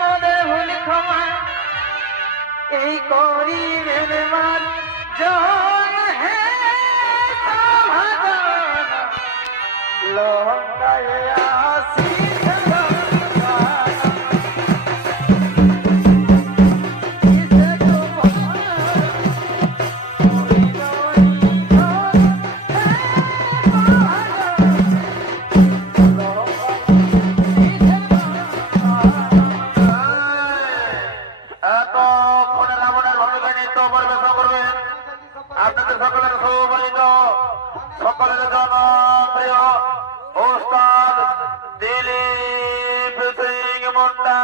মনে ভুল ক্ষমা এই করিবেন মান জন হে সমাধান লঙ্কায় আসি আপনাদের সকলের সুপরিচিত সকলের জনপ্রিয় ওস্তাদ দিলীপ সিং মুন্ডা।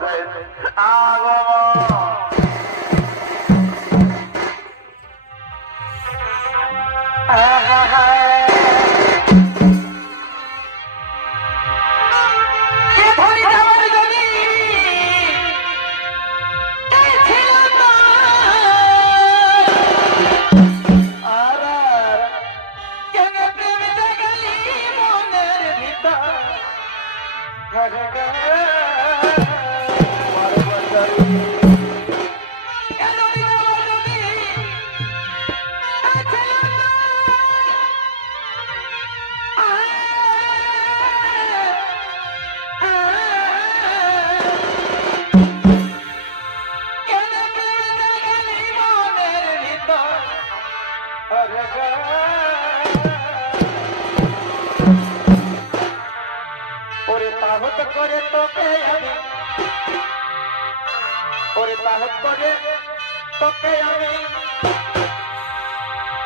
করেছেন আগমন।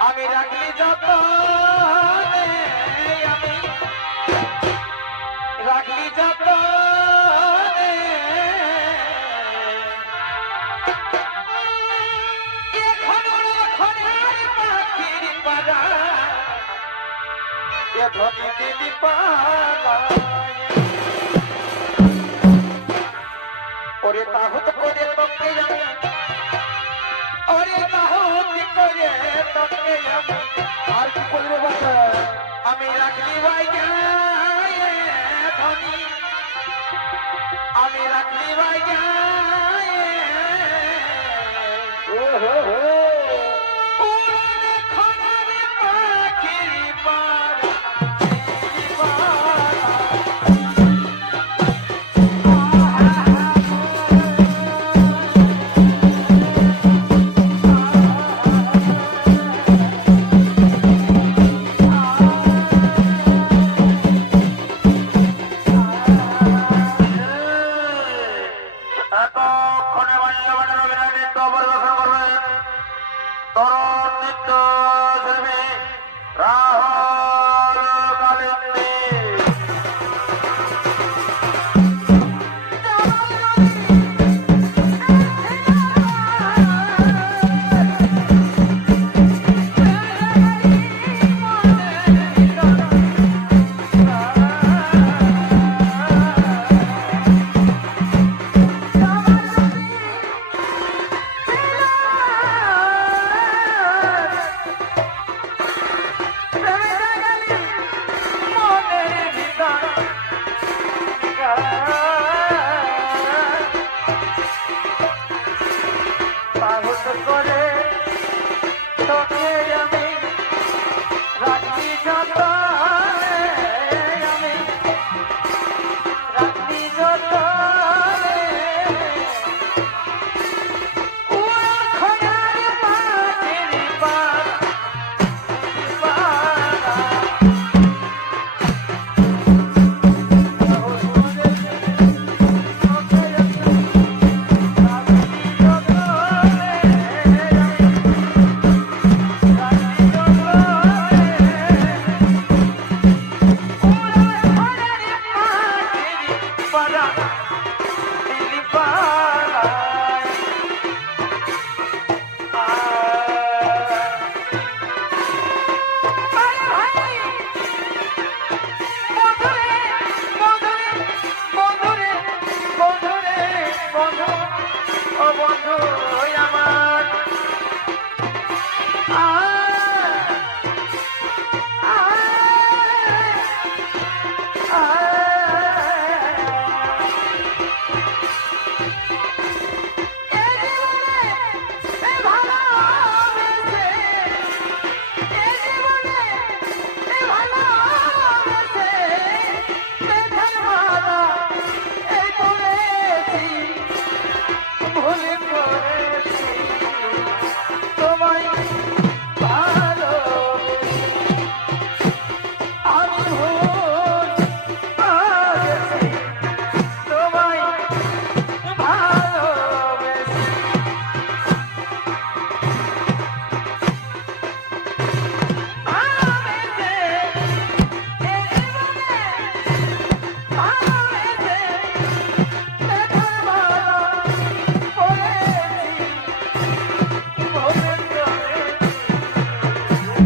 আমি রাখলি যত রাখলি যত পাখির পাড়া এ ধনী দিদি পাড়া ওরে তাহত করে তোকে ওরে তাহত করে তোকে আর কি করবো বাবা আমি রাখলি ভাই ধনী আমি রাখলি ভাই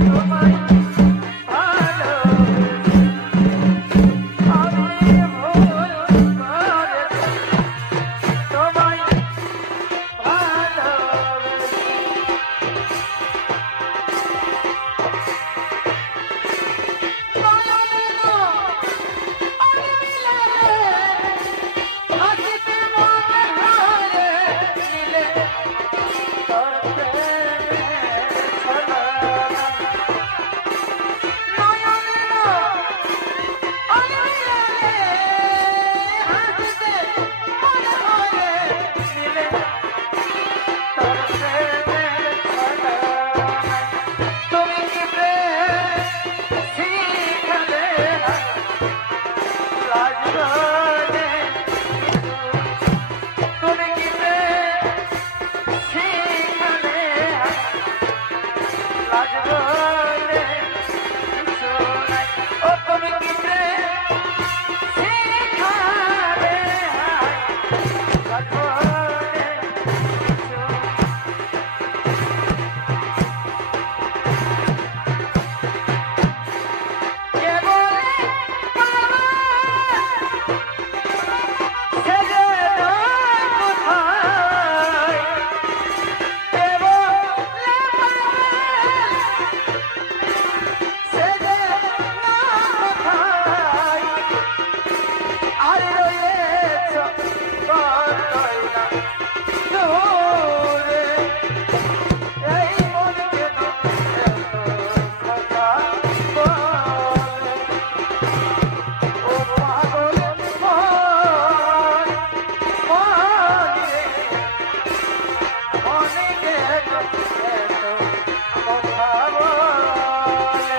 তোমায় ভালোবেসে আমি ভুল করেছি তোমায় ভালোবেসে তুমি কি প্রেম শিখালে লাগবে তুমি কি প্রেম শিখালে লাগবে কিছু নাই ও তুমি কি প্রেম শিখালে লাগবে কিছু কে বলে পাগল সেজে না কোথায় কে বলে পাগল সেজে না কোথায় আর রয়েছ কতই না দূরে এই মন কেন এত কথা বলে ও পাগল মন মনে মনে কেন এত কথা বলে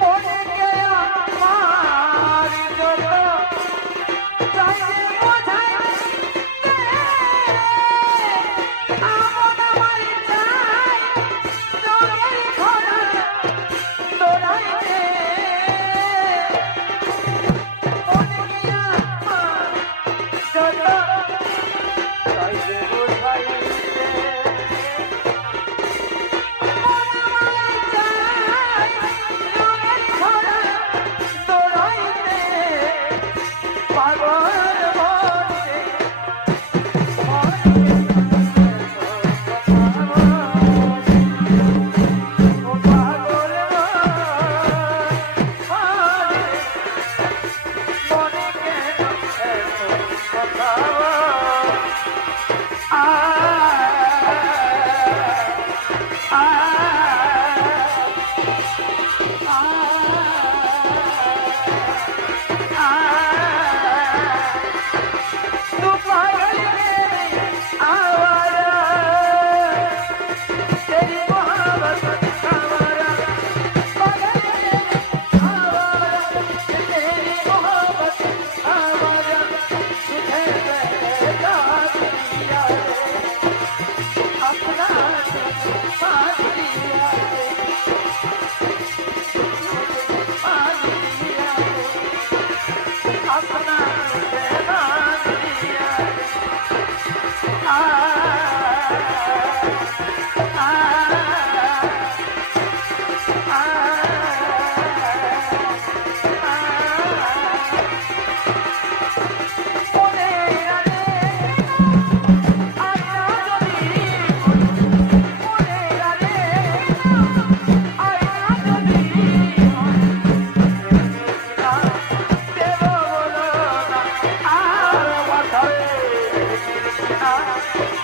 মনে কে আমার যত চাইলে বোঝাই আমন আমার চাই চোখের ঘোড়া দৌড়াইতে মনে কে আমার যত চাইলে বোঝাইতে মন আমার চাই চোখের ঘোড়া দৌড়াইতে পাগল মনে तू पागल मेरी आवारा तेरी मोहब्बत आवारा पागल मेरी आवारा तेरी मोहब्बत आवारा तुझे पैदा किया अपना पास दिया पास दिया अपना पास दिया Krishna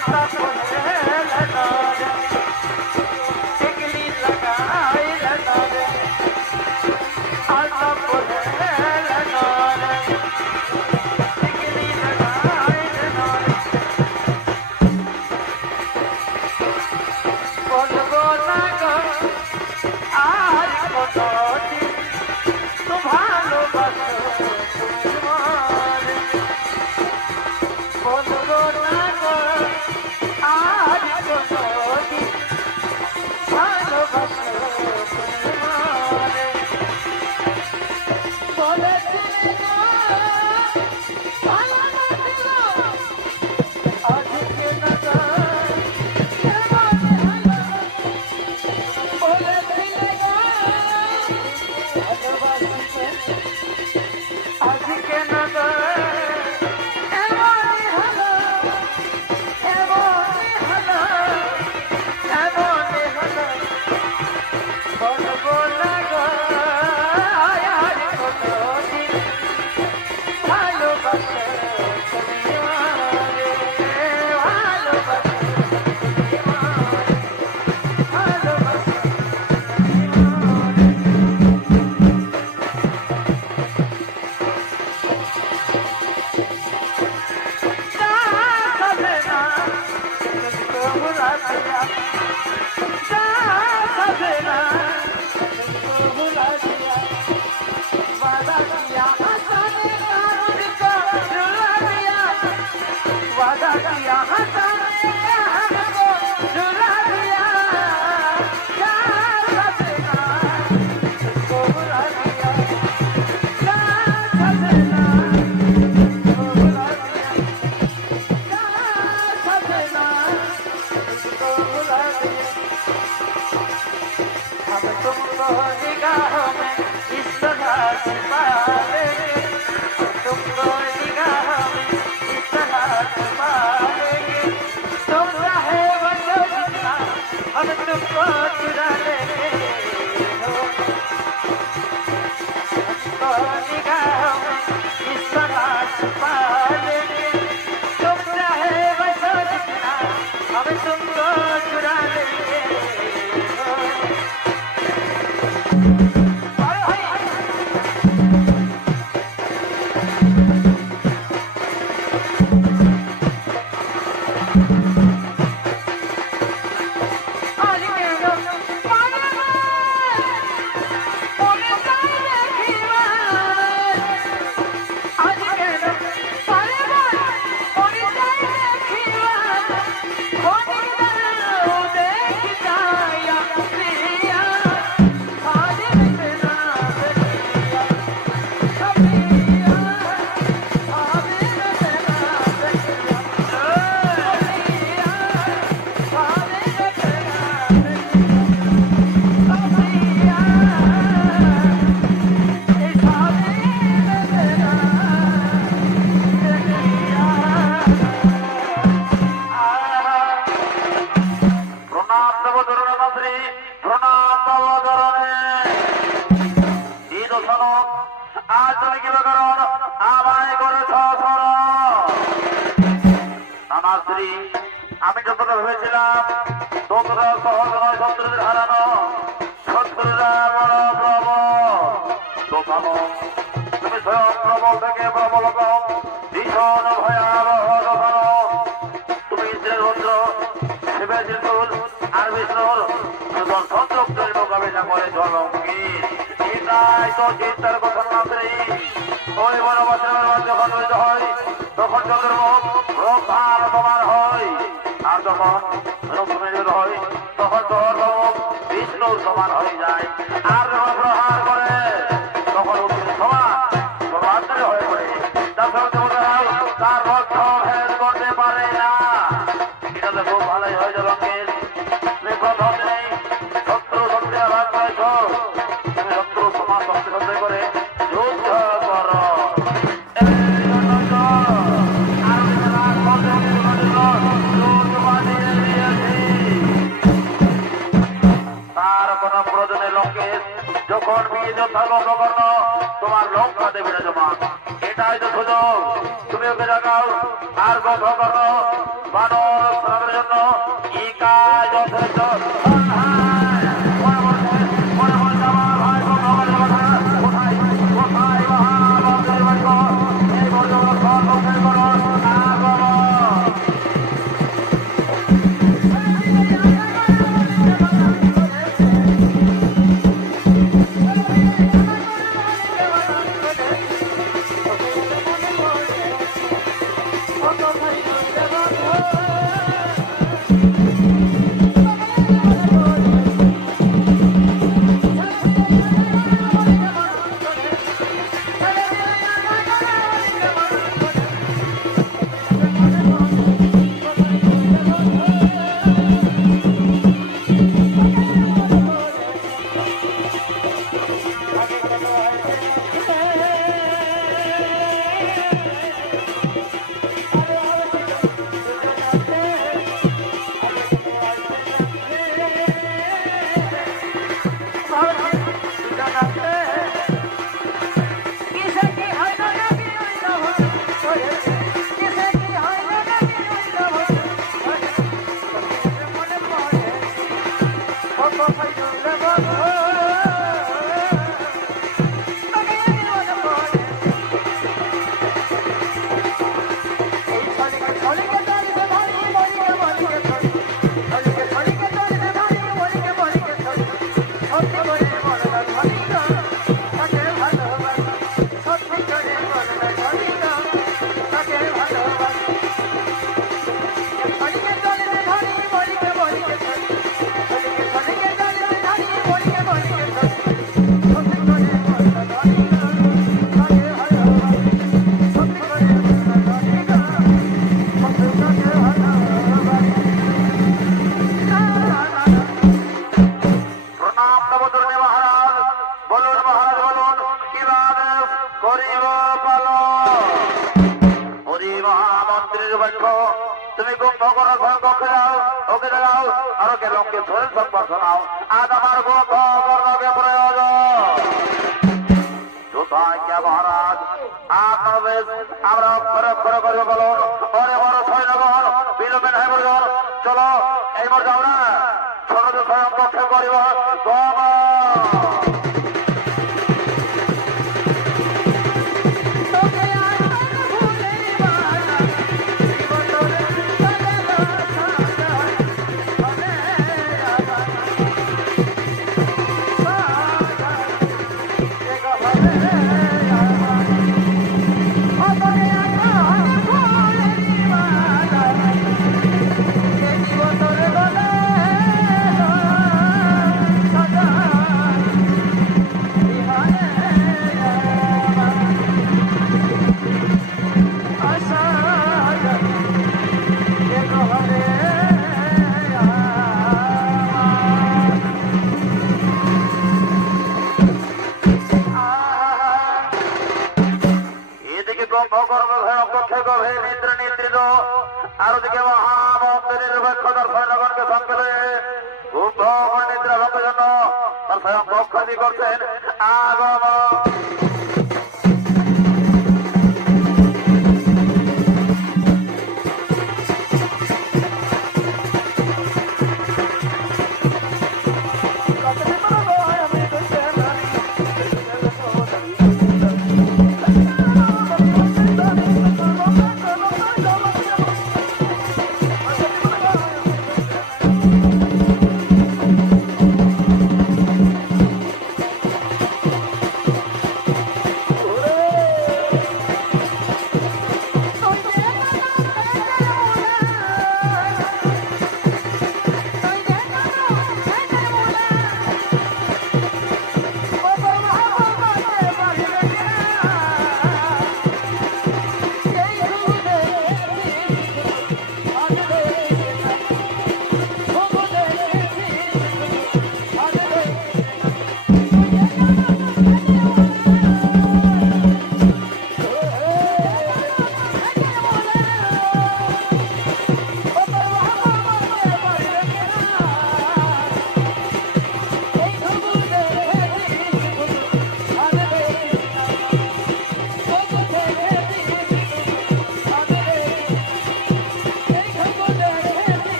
आशा बोले लगा रे टिकली लगाई लगा रे आशा बोले लगा रे टिकली लगाई लगा रे बोलबो ना गो आज कोटोटी तू ভালোবাসো তোমার বলবো না গো আজ কোনদিন ভালোবাসো তোমার বলেছিলে না ভালোবাসো আজকে না গো বলেছিলে না ভালোবাসো আজকে না গো এমনই হলো এমনই হলো এমনই হলো বলবো না গো আর কোনদিন ভালোবাসো তুমি আমারে ভালোবাসো তুমি আমারে ভালোবাসো তুমি আমারে हम तुमको निगाहों में इस तरह छिपा लेंगे तुमको निगाहों में इस तरह छिपा लेंगे तुम चाहे बचो जितना हम तुमको चुरा लेंगे तुमको निगाहों में इस तरह छिपा लेंगे तुम चाहे बचो जितना हम तुमको चुरा लेंगे আমি যতটা ভেবেছিলাম তোমরা সহজ নয় শত্রুদের হারানো শত্রুরা বড় প্রবল তুমি স্বয়ং প্রবল থেকে প্রবলতম ভীষণ ভয়াবহ দোকানো তুমি ইন্দ্রের রুদ্র শিবের সিন্ধুর আর বিষ্ণুর সুদর্শন চক্রের মোকাবিলা করে জলঙ্গীর এটাই তো চিন্তার কথা মাত্রী ওই বনবাসের যখন রইতে হয় তখন চন্দ্রমুখ রোগ ভার তোমার হয় আর যখন রূপমের হয় তখন তোর রোগ বিষ্ণুর সমান হয়ে যায় আর যখন প্রহার করে তখন সমান প্রভাতরে হয়ে পড়ে তার রক্ত ভেদ করতে পারে না এটা তো খুব ভালোই হয় জলঙ্গীর তুমি প্রথম নেই শত্রু শক্তি আঘাত করেছ তুমি শত্রু সমান শক্তি সঞ্চয় করে যুদ্ধ করো তার কোন প্রয়োজনে লঙ্কেশ যখন বিয়ে যোদ্ধা লঙ্ককর্ণ তোমার লঙ্কা দেবে বিরাজমান এটাই তো সুযোগ তুমি ওকে জাগাও আর বন্ধ করো বানর তুমি কুম্ভ করো কক্ষে যাও, ওকে দাও, আর ওকে লোককে ধরে সম্পর্ক শোনাও। আজ আমার কুম্ভ কর্ণকে প্রয়োজন। মহারাজ আমরা অক্ষর অক্ষর করবো বলুন, অরে বড় সৈন্যগণ বিলম্বে নাই বলুন, চলো এইবার যাও না, ছোট স্বয়ং পক্ষে করিব আর ওদিকে মহামন্ত্রীর দক্ষতার সৈন্যগণকে সঙ্গে লয়ে কুম্ভ নিদ্রা ভঙ্গের জন্য তার স্বয়ং পক্ষাদি করছেন আগম।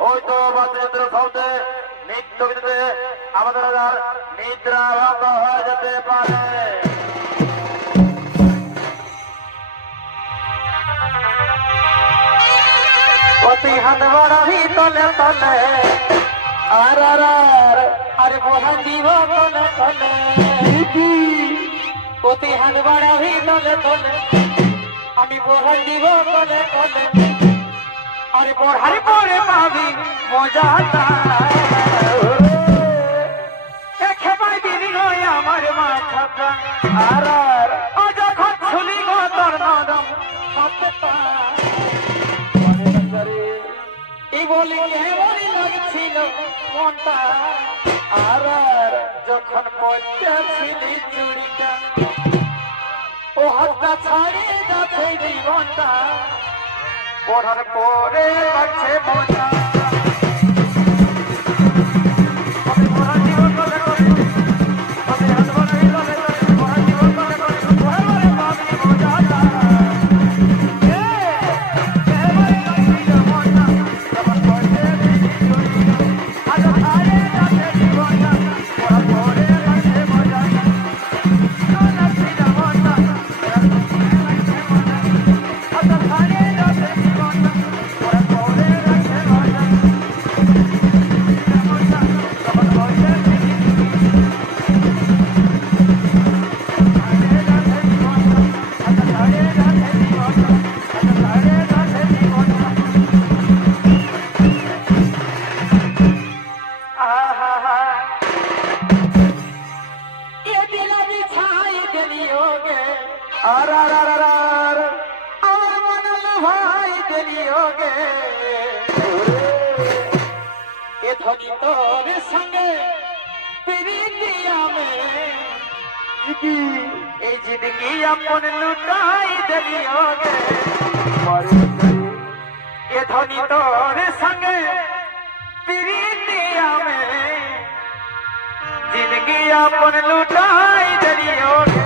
হয়তো বাদ্যযন্ত্র শব্দে নৃত্য গীতিতে আমাদের নিদ্রা ভঙ্গ হয়ে যেতে পারে। অতি হাত বাড়াবি তলে তলে আর আরে বহান দিব তলে তলে অতি হাত বাড়াবি তলে তলে আমি বহান দিব তলে তলে আরে বহার পরে পাবি মজাটা খেপাই দিলি নয় আমার মাথাটা আর যখন ছুলি গো তোর নরম হাতটা এই বলে কেমনই লাগছিল মনটা আর যখন পড়তেছিলি চুড়িটা ও হাতটা ছাড়ে যাচ্ছে জীবনটা পড়ার পরে লাগছে মজা তোর সঙ্গে প্রীতিয়া মে এই জিंदगी अपन लुटाई दिलियोगे ये धनी तोर संगे प्रीतिया में जिंदगी अपन लुटाई दिलियोगे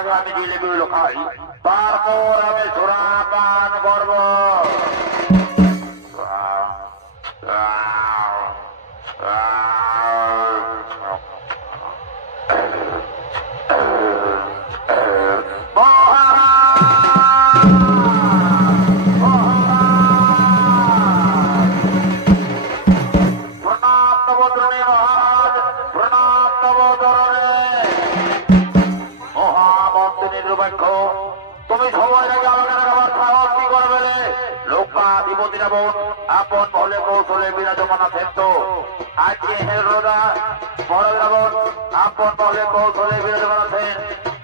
আগে আমি জিলিপিগুলো খাই, তারপর আমি সুরা পান করবো। তুমি সময় আগে আমাকে আমার সাহস কি করবে রে? লোকা বিপত্তি যাব আপন বলে কৌশলে বিরাজমান আছেন তো। আজকে হেরোদা বড় রাবণ আপন বলে কৌশলে বিরাজমান আছেন,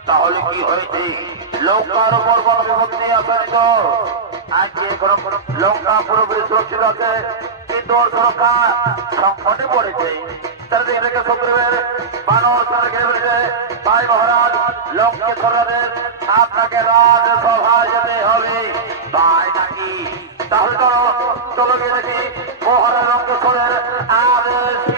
তাহলে কি হয়েছে? লঙ্কার উপর কোনো বিপত্তি আসেন তো? আজকে লঙ্কা পুরোপুরি সুরক্ষিত আছে, কিন্তু ওর সুরক্ষা সংকটে পড়েছে। চারিদিকে শত্রুদের বানর তারা ঘিরে ফেলেছে। তাই মহারাজ লঙ্কেশ্বরের আপনাকে রাজসভায় যেতে হবে, তাই নাকি? তাহলে চলো চলো গিয়ে দেখি মহারাজ লঙ্কেশ্বরের আদেশ কি।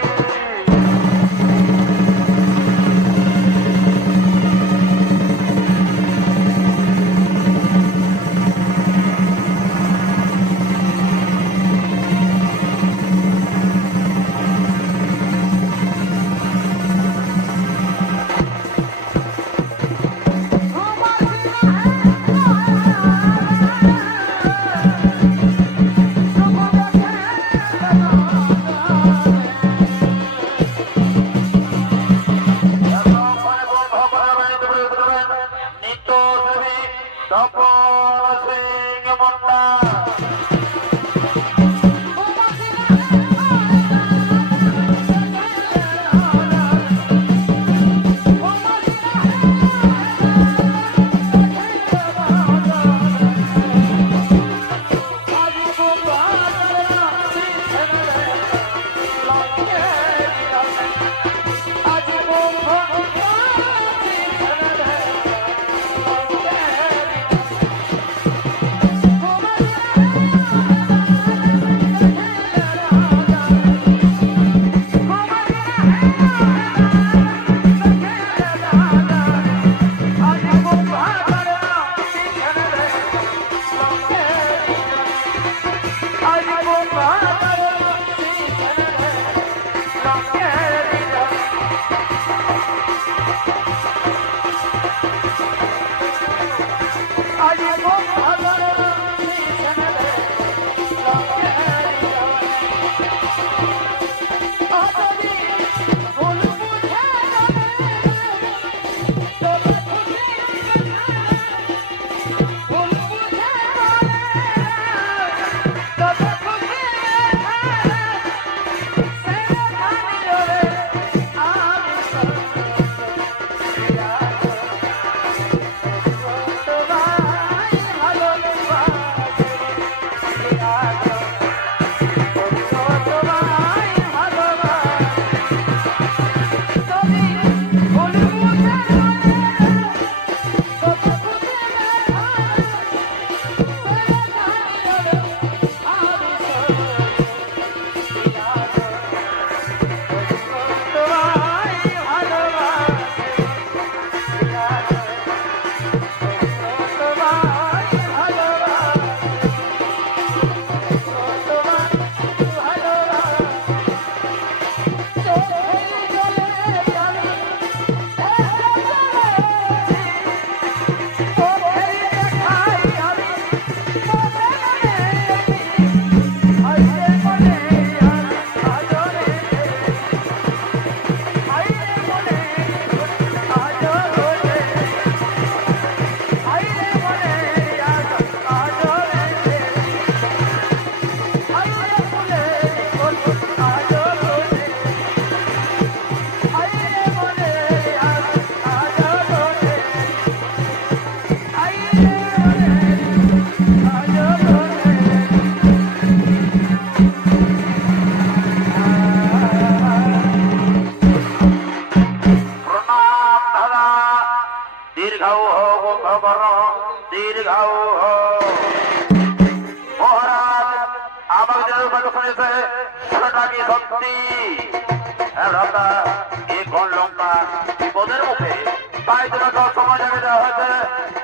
তাই তোমাকে সব সময় জায়গা দেওয়া হয়েছে।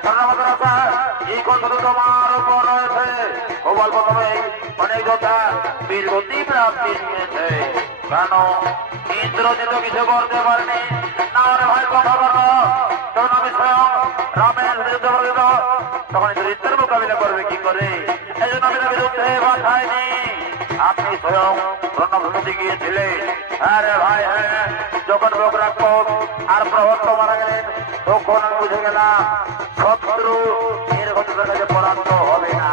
ধন্যবাদ রাখা এই কথাটা তোমার উপর রয়েছে। খুব অল্প সময়ে অনেক যোদ্ধা বীর গতি প্রাপ্তি নিয়েছে। কেন ইন্দ্রজিৎ কিছু করতে পারেনি না ওরে ভাই কথা বলো তখন আমি স্বয়ং রামের বিরুদ্ধে বলিত তখন ইন্দ্রজিতের মোকাবিলা করবে কি করে? এই জন্য আমি বিরুদ্ধে পাঠাইনি। আপনি স্বয়ং রণভূমিতে গিয়েছিলেন। আরে ভাই হ্যাঁ, যখন লোক রাখবো আর প্রহত্ত মারা গেলেন তখন আমি বুঝে গেলাম শত্রু এর ঘটনার কাছে পরাস্ত হবে না।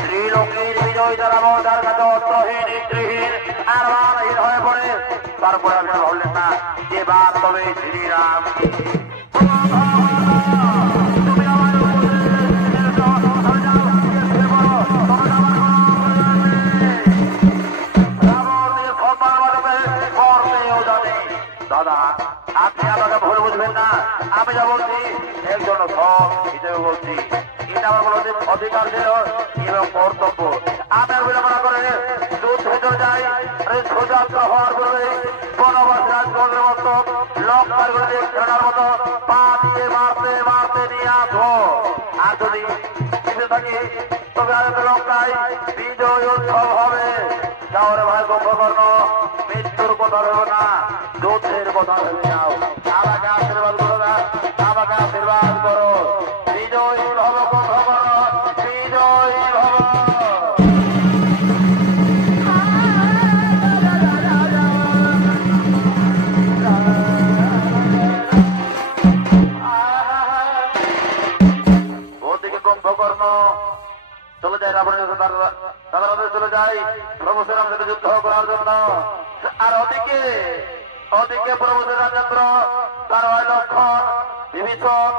শ্রীলঙ্কের বিজয় যারা তার কাছে অস্ত্রহীন নেতৃহীন আর বানহীন হয়ে পড়ে। তারপরে আপনি ভাবলেন না যে বাদ তবে শ্রীরাম দাদা আপনি আমাকে ভুল বুঝবেন না। আমি যা বলছি একজন সব হিসেবে বলছি। এটা আমার কোনো অধিকার ছিল এবং কর্তব্য। আমি আর বিলম্ব করে যুদ্ধে চলে যাই। সূর্যাস্ত হওয়ার পূর্বে বনবাস রাজগঞ্জের মতো লঙ্কারগুলোতে খেলার মতো পা দিয়ে মারতে মারতে নিয়ে আসবো। আর যদি পিছিয়ে থাকি তবে আর লঙ্কায় বিজয় উৎসব হবে। তাহলে ভাই কুম্ভকর্ণ মৃত্যুর কথা ভেবো না, যুদ্ধের কথা ভেবে যাও। আমাকে আশীর্বাদ করো না, আমাকে আশীর্বাদ করো। বিজয়ী ভব কুম্ভকর্ণ, বিজয়ী ভব। ওদিকে কুম্ভকর্ণ চলে যায় রাবণের দাদারা চলে যায় প্রভু শ্রীরামের সাথে যুদ্ধ করার জন্য। আর ওদিকে প্রভু শ্রীরামচন্দ্র তার হয় লক্ষণ বিভীষণ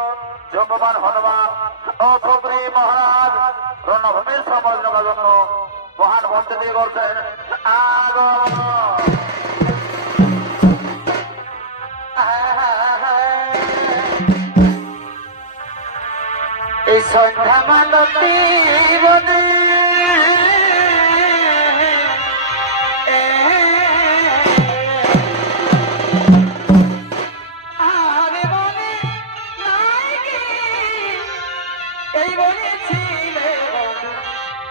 জম্বমান হনুমান ও সুগ্রী মহারাজ রণভূমির সমালোচনার জন্য মহান মন্ত্রী দিয়ে করছেন আগমন। এই সন্ধ্যা মালতী বনে আরে বনে নাই কি এই বনে ছিলে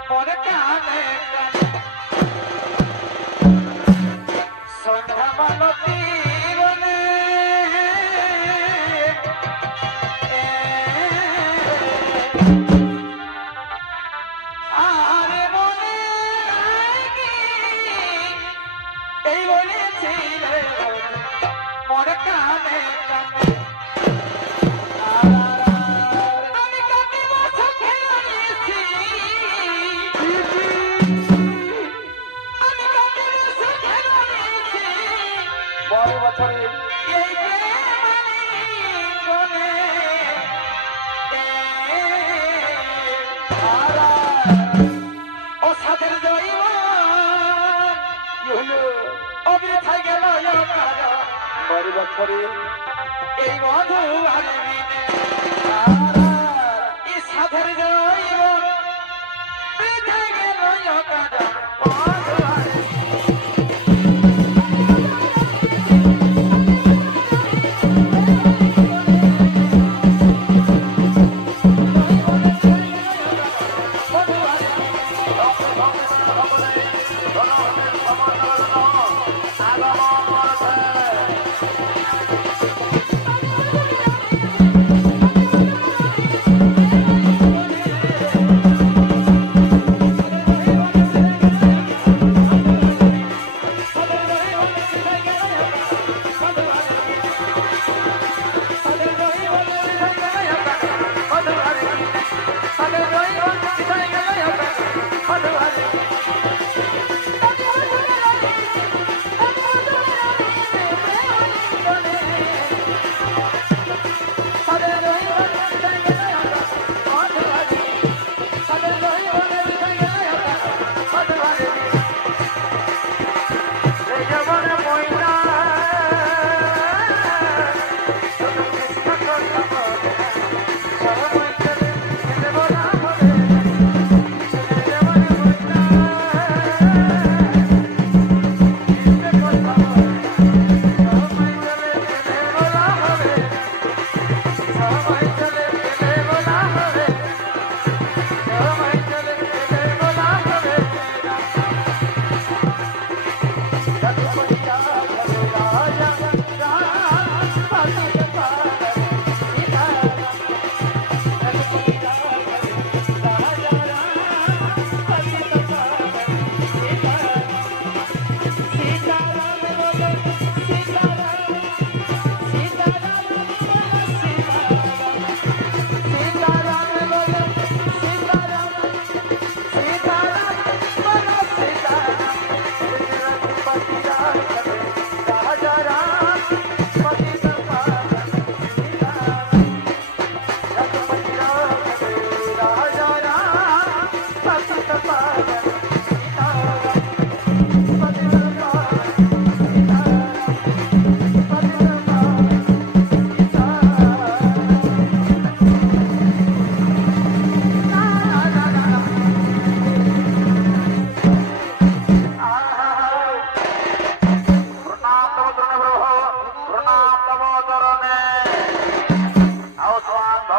পরে কানে সন্ধ্যা মালতী বনে আরে বনে কি এই বলেছিলে মরে কানে কানে আমি কাকে বসে খেয়েছি আমি কাকে বসে খেয়েছি বড় বছরে এই যে বনে ও সাথের জয়ী অবৃথায় গেল বাড়ি বছরে এই মধু এই সাথের জয়ী বৃথায় গেল আগমন করেছে।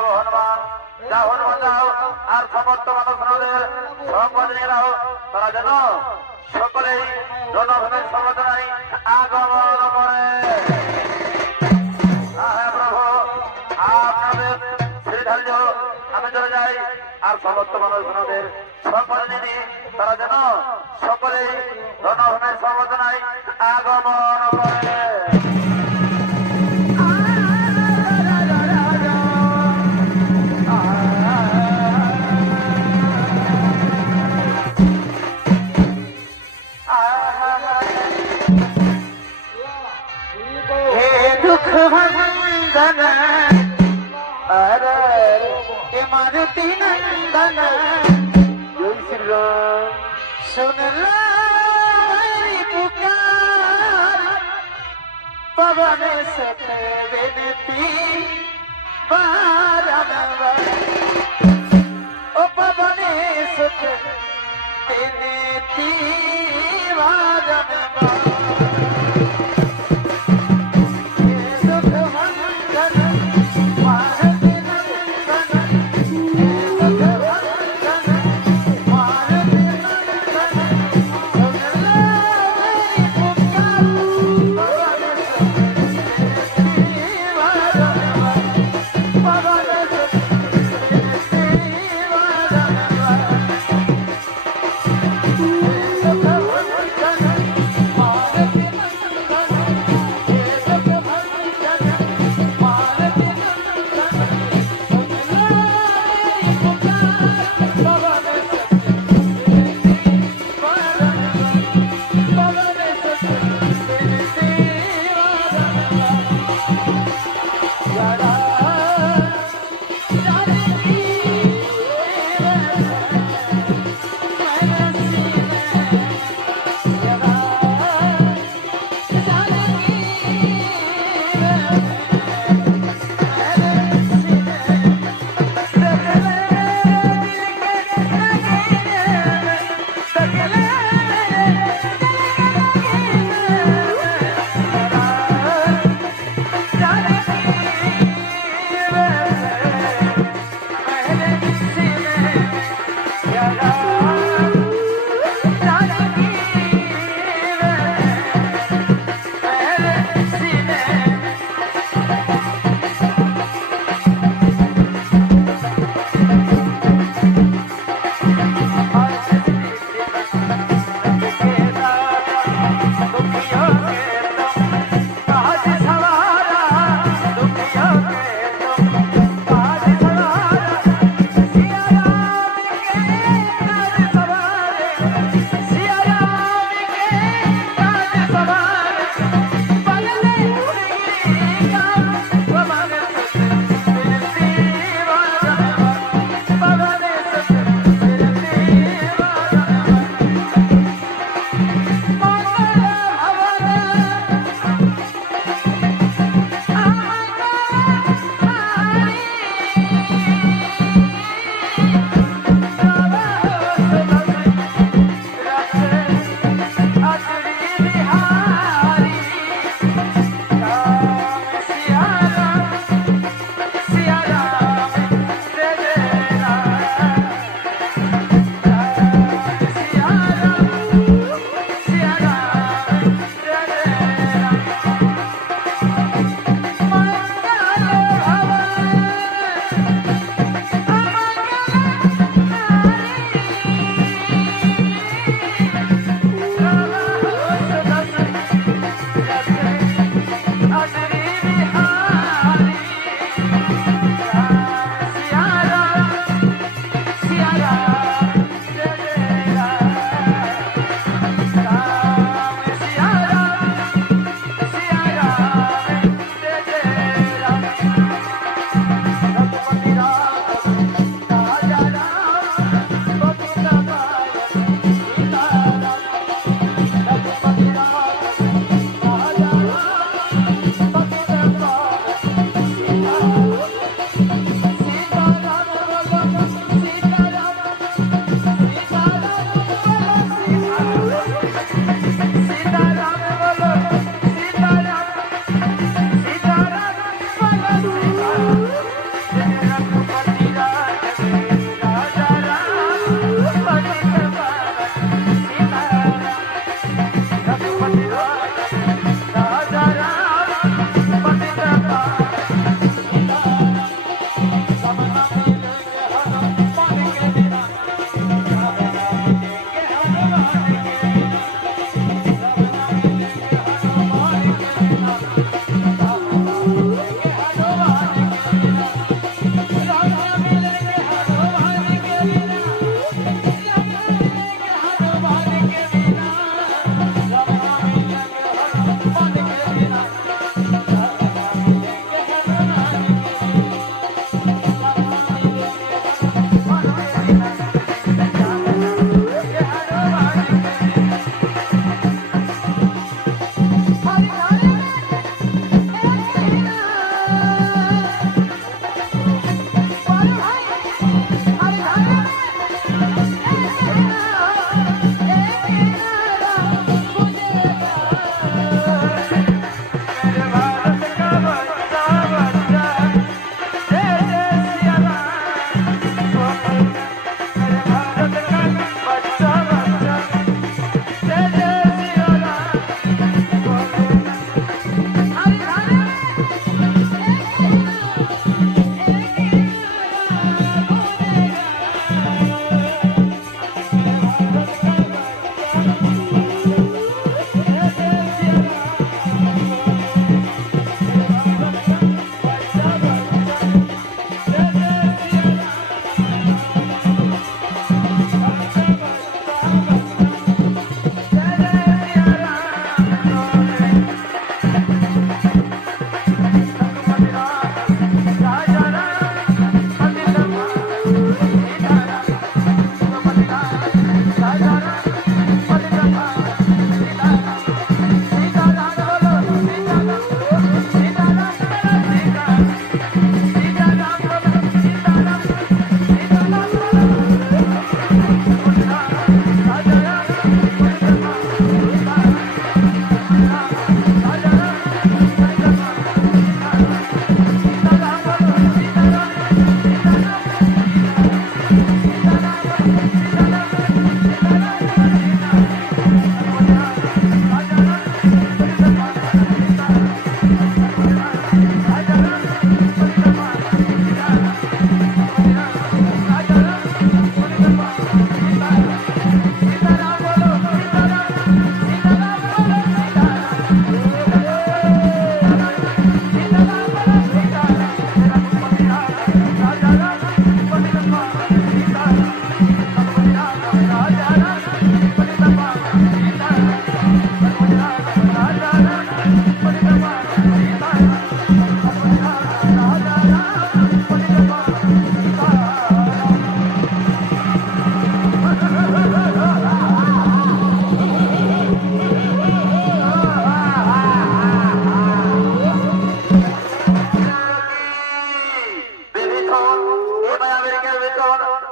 যাও হনুমান যাও আর সমস্ত মানুষদের সম্পাদনীরাও তারা যেন সকলেই রণভূমির সমর্থনায় আগমন করে। হ্যাঁ প্রভু, আপনাদের শ্রীধার্য আমি চলে যাই আর সমস্ত মানুষদের সম্পাদনী তারা যেন সকলেই রণভূমির সমর্থনায় আগমন করে। हे दुख भंजन अरे हे मारुति नंदन जय श्री राम। सुन लाई पुकार पवन सत विनती बारंबार ओ पवन सत विनती बारंबार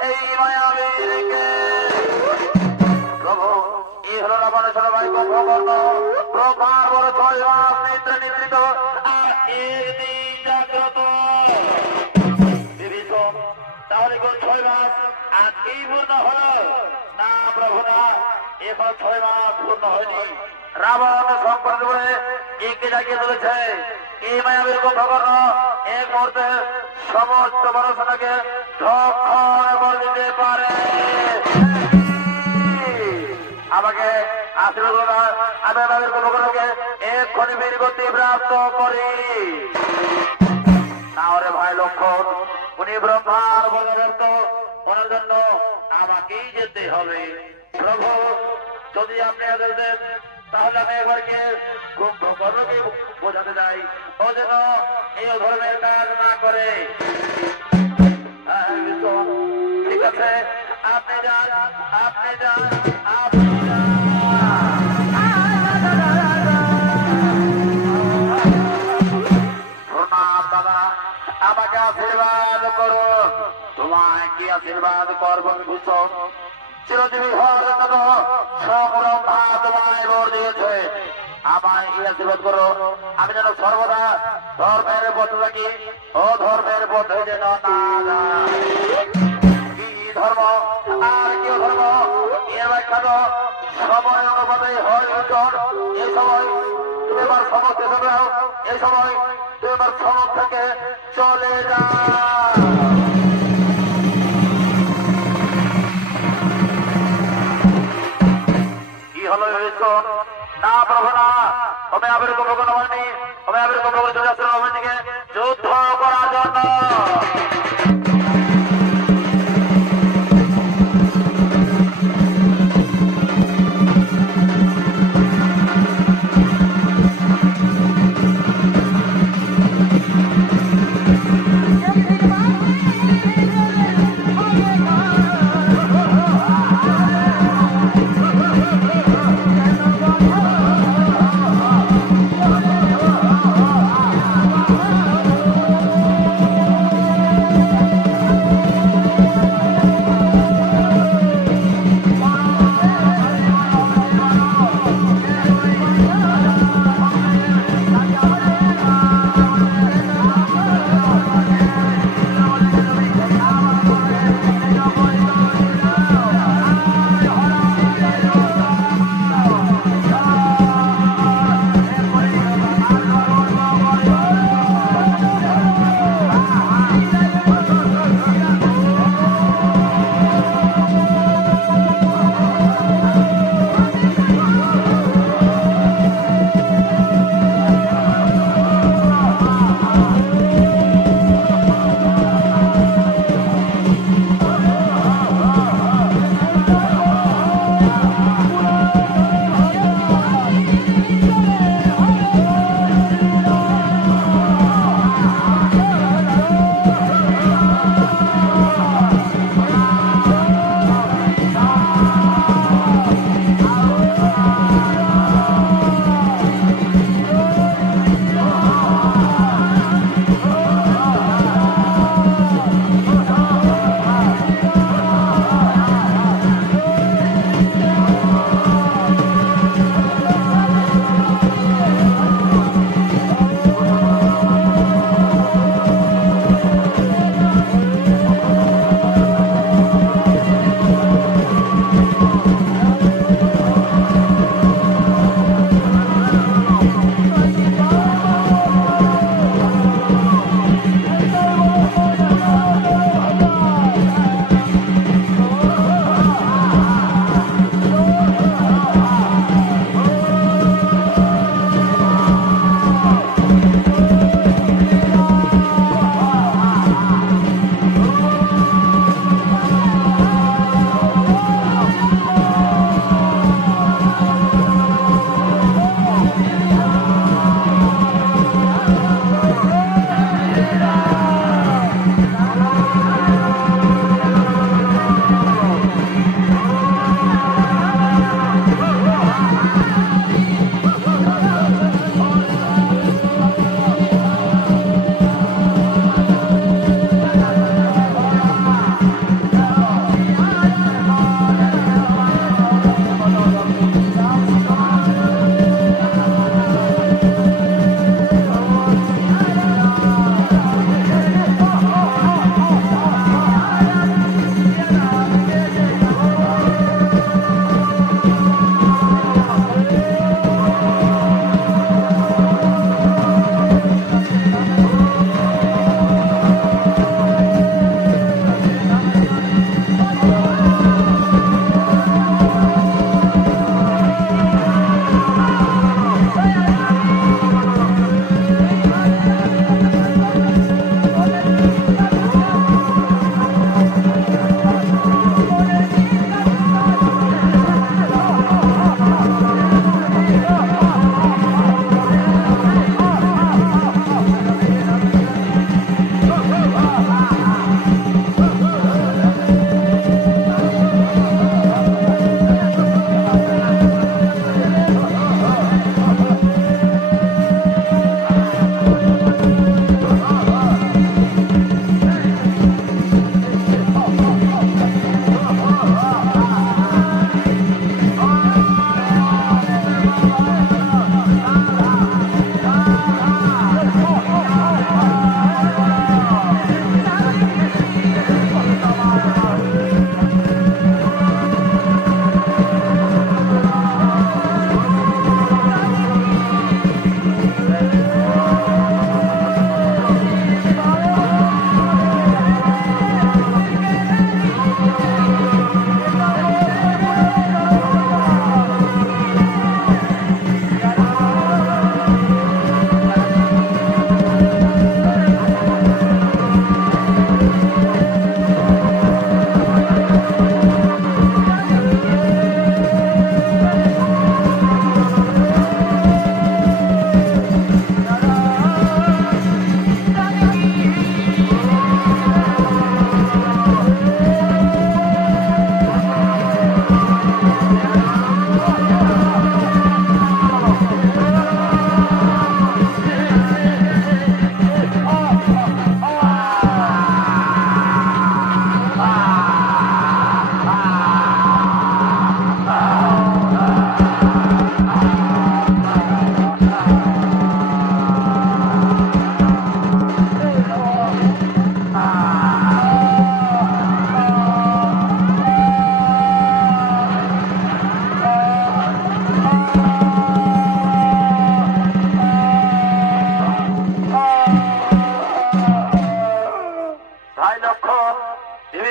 এই মায়াবীরকে। প্রভু এই হলো রাবণের ছোট ভাই কুম্ভকর্ণ। প্রকার বড় 6 মাস নিদ্রা নিদ্রিত আর একদিন জাগ্রত। বিভীষণ তাহলে কোন 6 মাস আজকেই পূর্ণ হলো? না প্রভু না, এখন 6 মাস পূর্ণ হয়নি। রাবণ সংকট করে একে জাগিয়ে তুলেছে। এই মায়াবীর কুম্ভকর্ণ এক মুহূর্তে সমস্ত বড়সনাকে ধক্ষণ করে দিতে পারে। আমাকে আশীর্বাদ করুন, আমি মায়াবীর কুম্ভকর্ণকে এক্ষণি বীর গতি প্রাপ্ত করি। তাহলে ভাই লক্ষণ, উনি ব্রহ্মার বলবর্ত, ওনার জন্য আমাকেই যেতে হবে। প্রভু যদি আপনি আদেশ দেন তাহলে আমি একবারকে কুম্ভকর্ণকে বোঝাতে যাই, ও যেন এই ধরনের কাজ না করে। ঠিক আছে, আপনি যান, আপনি যান, আপনি যান। প্রণাম দাদা, আমাকে আশীর্বাদ করো। তোমায় কি আশীর্বাদ করবো বিভীষণ? চিরজীবী হওয়ার জন্য ব্রহ্মা তোমায় বর দিয়েছে। আমায় কি আশীর্বাদ করো, আমি যেন সর্বদা ধর্মের পথে থাকি, ও ধর্মের পথে যেন না যাই। কি ধর্ম আর কি ধর্ম এর ব্যাখ্যা তো সময় অনুপাতে হয় উজ্জ্বল। এই সময় তুমি আমার সমস্ত দাও, এই সময় তুমি আমার সমস্ত থেকে চলে যাও। কি হলো বিভীষণ? না প্রভু না, আমি আবির কুম্ভকর্ণ হয়নি, আমি আবির কুম্ভকর্ণ চলে আসলাম আমার দিকে যুদ্ধ করার জন্য।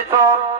ঈশ্বর